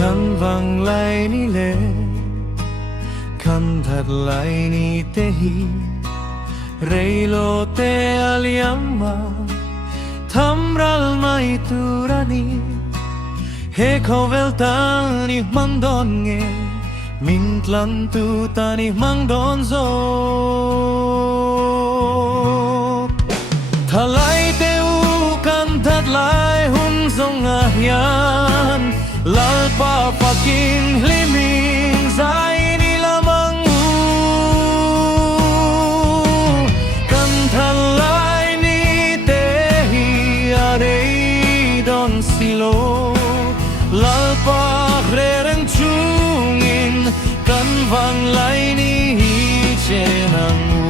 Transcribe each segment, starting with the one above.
kan vang lai ni le kan that lai ni te hi rei lo te aliamma thamral mai turani he khovel tani mandon nge min tlan tu tani mangdon zo thalai te u kan that lai hun zong a hian lal pa pakin hliming zai ni lamang u kan thalai ni te hi a rei don silo lal pa rereng chungin kan vang lai ni hi chenang u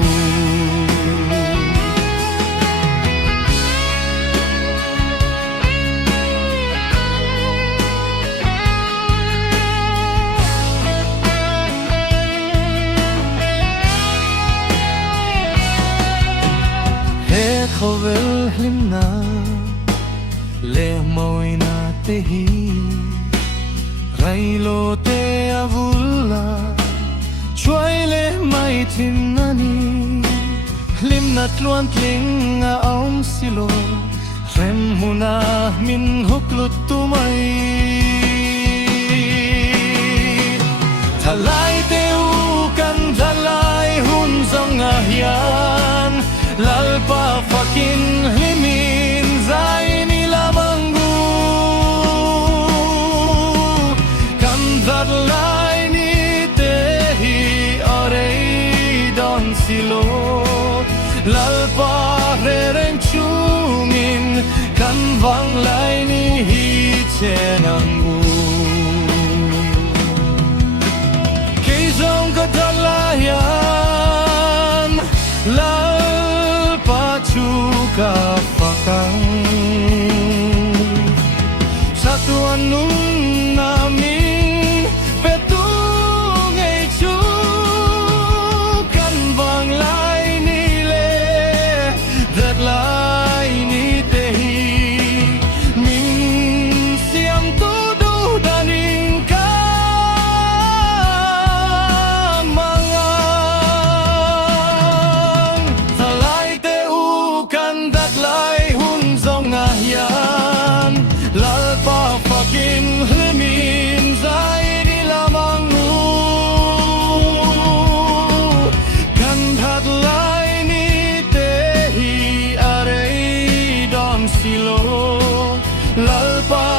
khovel hlimna le moina te hi railo te avulla chuai le mai thin nani hlimna tluan tling a om silo rem huna min huklut tu mai thalai te u kan thalai hun zong a hian lalpa fakin hlimin zai ni lamangu kan that lai ni te hi arei don silo lalpa rereng chungin kan vang lai ni hi chenangu kei zong ka thalayan ka fakang satuan nung namin petung ay chu kan vang lai ni le that lai ni te hi min siam tu du daning ka mangang thalai te u kan that lai hun zong a hian lalpa fakin hlimin zai ni lamang u kan that lai ni te hi arei don silo lalpa